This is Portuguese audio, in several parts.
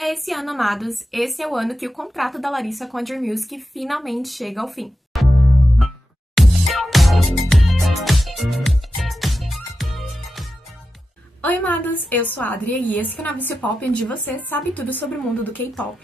É esse ano, amados, esse é o ano que o contrato da Larissa com a Dream Music finalmente chega ao fim. Oi, amados, eu sou a Adria e esse canal Vício Pop, onde você sabe tudo sobre o mundo do K-pop.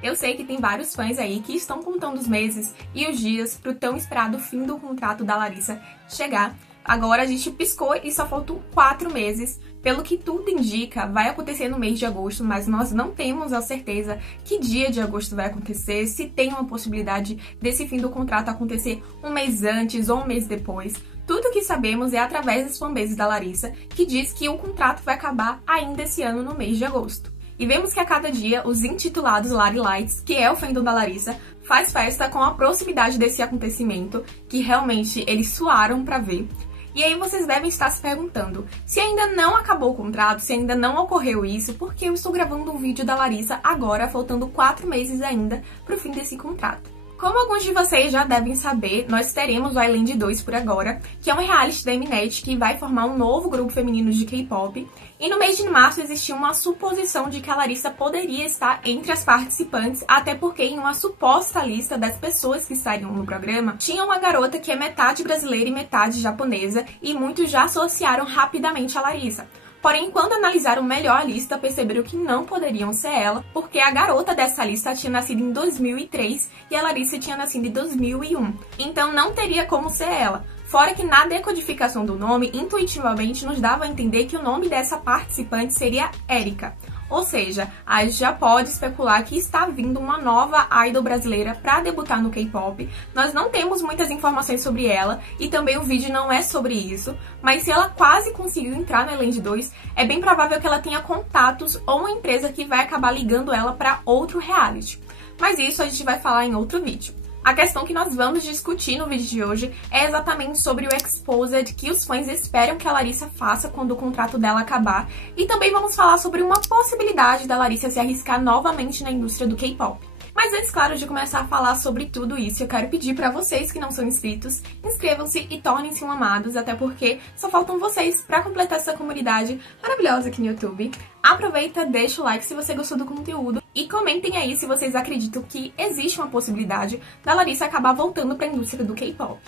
Eu sei que tem vários fãs aí que estão contando os meses e os dias pro tão esperado fim do contrato da Larissa chegar. Agora a gente piscou e só faltam 4 meses. Pelo que tudo indica, vai acontecer no mês de agosto, mas nós não temos a certeza que dia de agosto vai acontecer, se tem uma possibilidade desse fim do contrato acontecer um mês antes ou um mês depois. Tudo que sabemos é através das fanbases da Larissa, que diz que o contrato vai acabar ainda esse ano no mês de agosto. E vemos que a cada dia os intitulados Lari Lights, que é o fandom da Larissa, faz festa com a proximidade desse acontecimento, que realmente eles suaram pra ver. E aí vocês devem estar se perguntando, se ainda não acabou o contrato, se ainda não ocorreu isso, por que eu estou gravando um vídeo da Larissa agora, faltando 4 meses ainda pro fim desse contrato? Como alguns de vocês já devem saber, nós teremos o Island 2 por agora, que é um reality da Mnet que vai formar um novo grupo feminino de K-pop. E no mês de março existia uma suposição de que a Larissa poderia estar entre as participantes, até porque em uma suposta lista das pessoas que estariam no programa, tinha uma garota que é metade brasileira e metade japonesa, e muitos já associaram rapidamente a Larissa. Porém, quando analisaram melhor a lista, perceberam que não poderiam ser ela, porque a garota dessa lista tinha nascido em 2003 e a Larissa tinha nascido em 2001. Então não teria como ser ela. Fora que na decodificação do nome, intuitivamente nos dava a entender que o nome dessa participante seria Erika. Ou seja, a gente já pode especular que está vindo uma nova idol brasileira para debutar no K-pop. Nós não temos muitas informações sobre ela e também o vídeo não é sobre isso, mas se ela quase conseguiu entrar na Island 2, é bem provável que ela tenha contatos ou uma empresa que vai acabar ligando ela para outro reality. Mas isso a gente vai falar em outro vídeo. A questão que nós vamos discutir no vídeo de hoje é exatamente sobre o exposed que os fãs esperam que a Larissa faça quando o contrato dela acabar, e também vamos falar sobre uma possibilidade da Larissa se arriscar novamente na indústria do K-pop. Mas antes, claro, de começar a falar sobre tudo isso, eu quero pedir pra vocês que não são inscritos, inscrevam-se e tornem-se um amados, até porque só faltam vocês pra completar essa comunidade maravilhosa aqui no YouTube. Aproveita, deixa o like se você gostou do conteúdo e comentem aí se vocês acreditam que existe uma possibilidade da Larissa acabar voltando pra indústria do K-pop.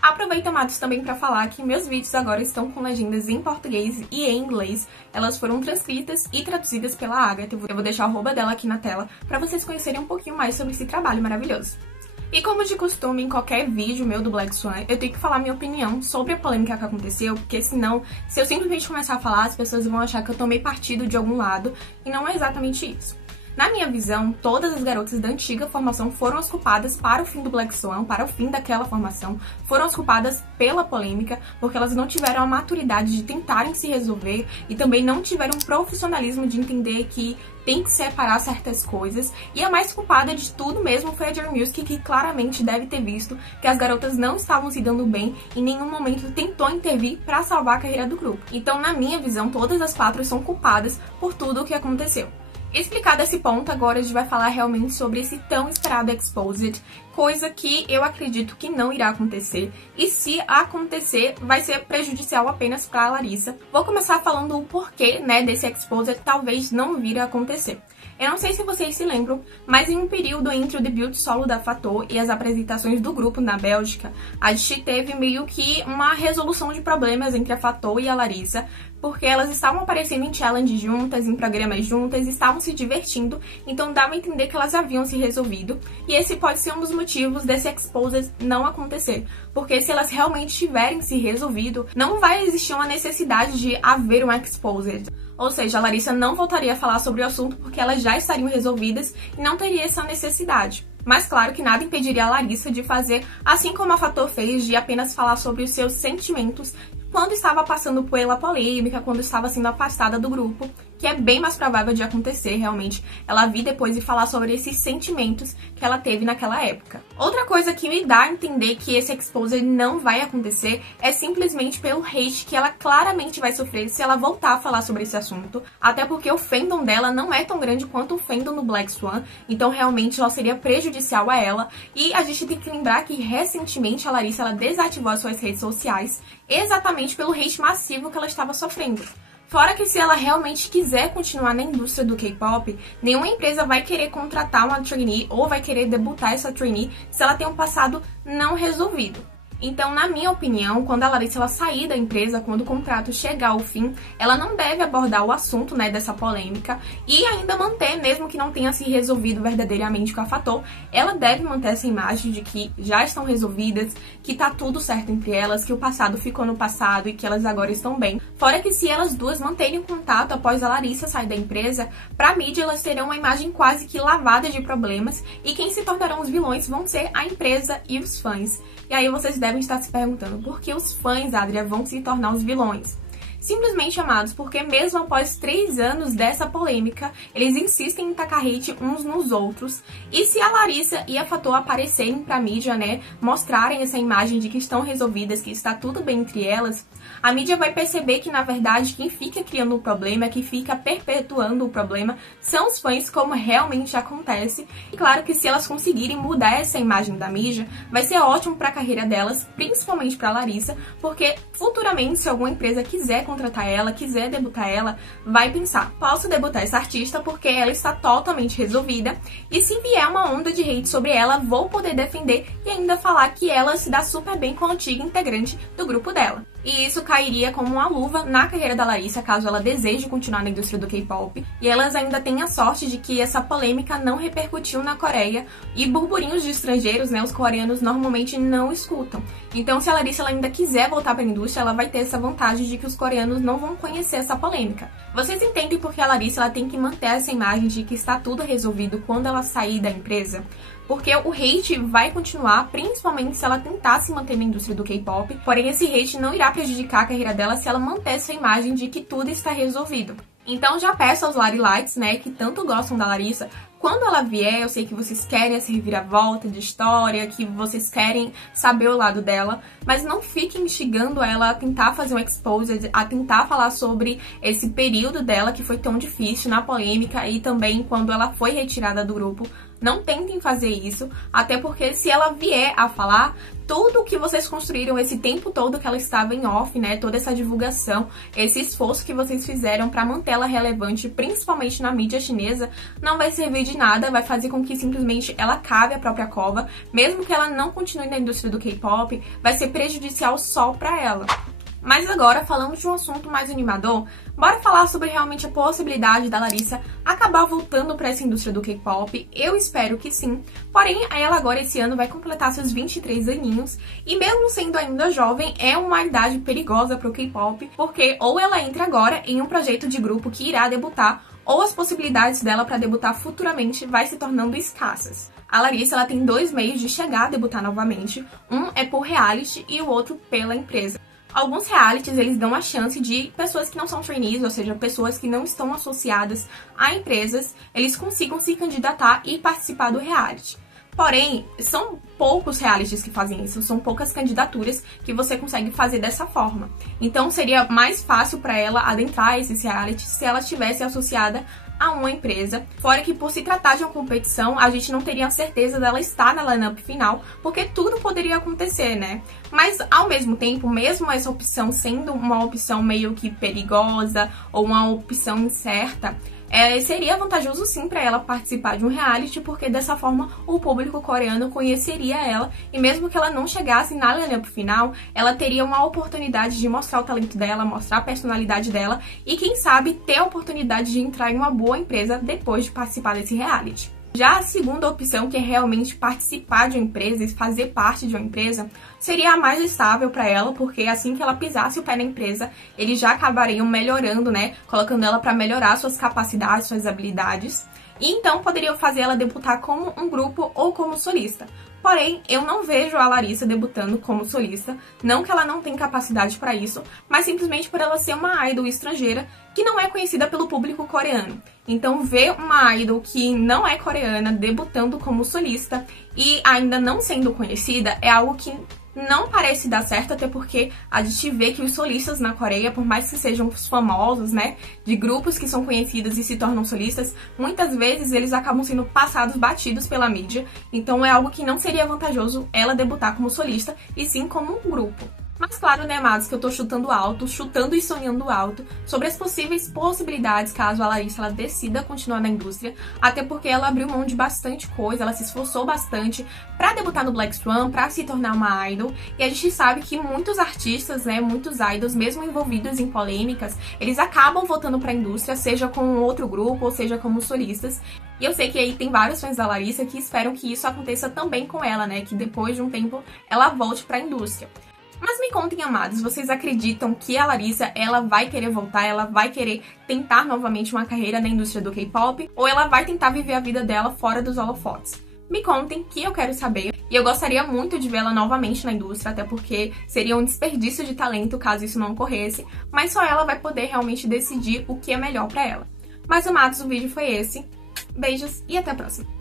Aproveito, amados, também para falar que meus vídeos agora estão com legendas em português e em inglês. Elas foram transcritas e traduzidas pela Agatha. Eu vou deixar o arroba dela aqui na tela para vocês conhecerem um pouquinho mais sobre esse trabalho maravilhoso. E como de costume, em qualquer vídeo meu do Black Swan, eu tenho que falar minha opinião sobre a polêmica que aconteceu, porque senão, se eu simplesmente começar a falar, as pessoas vão achar que eu tomei partido de algum lado, e não é exatamente isso. Na minha visão, todas as garotas da antiga formação foram as culpadas para o fim do Black Swan, para o fim daquela formação, foram as culpadas pela polêmica, porque elas não tiveram a maturidade de tentarem se resolver e também não tiveram o profissionalismo de entender que tem que separar certas coisas, e a mais culpada de tudo mesmo foi a Dream Music, que claramente deve ter visto que as garotas não estavam se dando bem e em nenhum momento tentou intervir para salvar a carreira do grupo. Então, na minha visão, todas as 4 são culpadas por tudo o que aconteceu. Explicado esse ponto, agora a gente vai falar realmente sobre esse tão esperado exposed, coisa que eu acredito que não irá acontecer, e se acontecer, vai ser prejudicial apenas para a Larissa. Vou começar falando o porquê, desse exposed talvez não vir a acontecer. Eu não sei se vocês se lembram, mas em um período entre o debut solo da Fator e as apresentações do grupo na Bélgica, a gente teve meio que uma resolução de problemas entre a Fator e a Larissa, porque elas estavam aparecendo em challenge juntas, em programas juntas, estavam se divertindo, então dava a entender que elas haviam se resolvido, e esse pode ser um dos motivos desse exposed não acontecer, porque se elas realmente tiverem se resolvido, não vai existir uma necessidade de haver um exposed. Ou seja, a Larissa não voltaria a falar sobre o assunto porque elas já estariam resolvidas e não teria essa necessidade. Mas claro que nada impediria a Larissa de fazer assim como a Fator fez, de apenas falar sobre os seus sentimentos quando estava passando pela polêmica, quando estava sendo afastada do grupo, que é bem mais provável de acontecer, realmente, ela vir depois e falar sobre esses sentimentos que ela teve naquela época. Outra coisa que me dá a entender que esse exposure não vai acontecer é simplesmente pelo hate que ela claramente vai sofrer se ela voltar a falar sobre esse assunto, até porque o fandom dela não é tão grande quanto o fandom no Black Swan, então realmente ela seria prejudicial a ela, e a gente tem que lembrar que recentemente a Larissa ela desativou as suas redes sociais exatamente pelo hate massivo que ela estava sofrendo. Fora que se ela realmente quiser continuar na indústria do K-pop, nenhuma empresa vai querer contratar uma trainee ou vai querer debutar essa trainee se ela tem um passado não resolvido. Então, na minha opinião, quando a Larissa ela sair da empresa, quando o contrato chegar ao fim, ela não deve abordar o assunto, né, dessa polêmica e ainda manter, mesmo que não tenha se resolvido verdadeiramente com a Fator, ela deve manter essa imagem de que já estão resolvidas, que tá tudo certo entre elas, que o passado ficou no passado e que elas agora estão bem. Fora que se elas duas manterem contato após a Larissa sair da empresa, pra mídia elas terão uma imagem quase que lavada de problemas e quem se tornarão os vilões vão ser a empresa e os fãs. E aí vocês devem estar se perguntando por que os fãs, Adria, vão se tornar os vilões. Simplesmente, amados, porque mesmo após 3 anos dessa polêmica, eles insistem em tacar hate uns nos outros. E se a Larissa e a Fator aparecerem pra mídia, né, mostrarem essa imagem de que estão resolvidas, que está tudo bem entre elas, a mídia vai perceber que, na verdade, quem fica criando o problema, quem fica perpetuando o problema, são os fãs, como realmente acontece. E claro que se elas conseguirem mudar essa imagem da mídia, vai ser ótimo pra carreira delas, principalmente pra Larissa, porque futuramente, se alguma empresa quiser contratar ela, quiser debutar ela, vai pensar, posso debutar essa artista porque ela está totalmente resolvida e se vier uma onda de hate sobre ela, vou poder defender e ainda falar que ela se dá super bem com a antiga integrante do grupo dela. E isso cairia como uma luva na carreira da Larissa, caso ela deseje continuar na indústria do K-pop. E elas ainda têm a sorte de que essa polêmica não repercutiu na Coreia e burburinhos de estrangeiros, né, os coreanos normalmente não escutam. Então, se a Larissa ela ainda quiser voltar para a indústria, ela vai ter essa vantagem de que os coreanos não vão conhecer essa polêmica. Vocês entendem porque a Larissa ela tem que manter essa imagem de que está tudo resolvido quando ela sair da empresa? Porque o hate vai continuar, principalmente se ela tentar se manter na indústria do K-pop. Porém, esse hate não irá prejudicar a carreira dela se ela manter essa imagem de que tudo está resolvido. Então já peço aos Larilites, né, que tanto gostam da Larissa, quando ela vier, eu sei que vocês querem essa reviravolta de história, que vocês querem saber o lado dela, mas não fiquem instigando ela a tentar fazer um exposed, a tentar falar sobre esse período dela que foi tão difícil na polêmica e também quando ela foi retirada do grupo. Não tentem fazer isso, até porque se ela vier a falar, tudo o que vocês construíram esse tempo todo que ela estava em off, né, toda essa divulgação, esse esforço que vocês fizeram para mantê-la relevante, principalmente na mídia chinesa, não vai servir de nada, vai fazer com que simplesmente ela cave a própria cova, mesmo que ela não continue na indústria do K-pop, vai ser prejudicial só para ela. Mas agora, falando de um assunto mais animador, bora falar sobre realmente a possibilidade da Larissa acabar voltando para essa indústria do K-pop. Eu espero que sim. Porém, ela agora esse ano vai completar seus 23 aninhos e mesmo sendo ainda jovem, é uma idade perigosa para o K-pop, porque ou ela entra agora em um projeto de grupo que irá debutar, ou as possibilidades dela para debutar futuramente vai se tornando escassas. A Larissa ela tem 2 meios de chegar a debutar novamente, um é por reality e o outro pela empresa. Alguns realities, eles dão a chance de pessoas que não são trainees, ou seja, pessoas que não estão associadas a empresas, eles consigam se candidatar e participar do reality. Porém, são poucos realities que fazem isso, são poucas candidaturas que você consegue fazer dessa forma. Então, seria mais fácil para ela adentrar esses realities se ela estivesse associada a uma empresa, fora que por se tratar de uma competição, a gente não teria a certeza dela estar na lineup final, porque tudo poderia acontecer, né? Mas ao mesmo tempo, mesmo essa opção sendo uma opção meio que perigosa ou uma opção incerta, seria vantajoso sim para ela participar de um reality, porque dessa forma o público coreano conheceria ela e mesmo que ela não chegasse na lineup final, ela teria uma oportunidade de mostrar o talento dela, mostrar a personalidade dela e quem sabe ter a oportunidade de entrar em uma boa empresa depois de participar desse reality. Já a segunda opção, que é realmente participar de uma empresa e fazer parte de uma empresa, seria a mais estável para ela, porque assim que ela pisasse o pé na empresa, eles já acabariam melhorando, né, colocando ela para melhorar suas capacidades, suas habilidades, e então poderiam fazer ela debutar como um grupo ou como solista. Porém, eu não vejo a Larissa debutando como solista, não que ela não tenha capacidade para isso, mas simplesmente por ela ser uma idol estrangeira que não é conhecida pelo público coreano. Então, ver uma idol que não é coreana debutando como solista e ainda não sendo conhecida é algo que não parece dar certo, até porque a gente vê que os solistas na Coreia, por mais que sejam famosos, né, de grupos que são conhecidos e se tornam solistas, muitas vezes eles acabam sendo passados batidos pela mídia, então é algo que não seria vantajoso ela debutar como solista, e sim como um grupo. Mas claro, né, amados, que eu tô chutando alto, chutando e sonhando alto sobre as possíveis possibilidades caso a Larissa ela decida continuar na indústria, até porque ela abriu mão de bastante coisa, ela se esforçou bastante pra debutar no Black Swan, pra se tornar uma idol, e a gente sabe que muitos artistas, né, muitos idols, mesmo envolvidos em polêmicas, eles acabam voltando pra indústria, seja com um outro grupo ou seja como solistas. E eu sei que aí tem vários fãs da Larissa que esperam que isso aconteça também com ela, né, que depois de um tempo ela volte pra indústria. Mas me contem, amados, vocês acreditam que a Larissa, ela vai querer voltar, ela vai querer tentar novamente uma carreira na indústria do K-pop, ou ela vai tentar viver a vida dela fora dos holofotes? Me contem, que eu quero saber. E eu gostaria muito de vê-la novamente na indústria, até porque seria um desperdício de talento caso isso não ocorresse, mas só ela vai poder realmente decidir o que é melhor pra ela. Mas, amados, o vídeo foi esse. Beijos e até a próxima!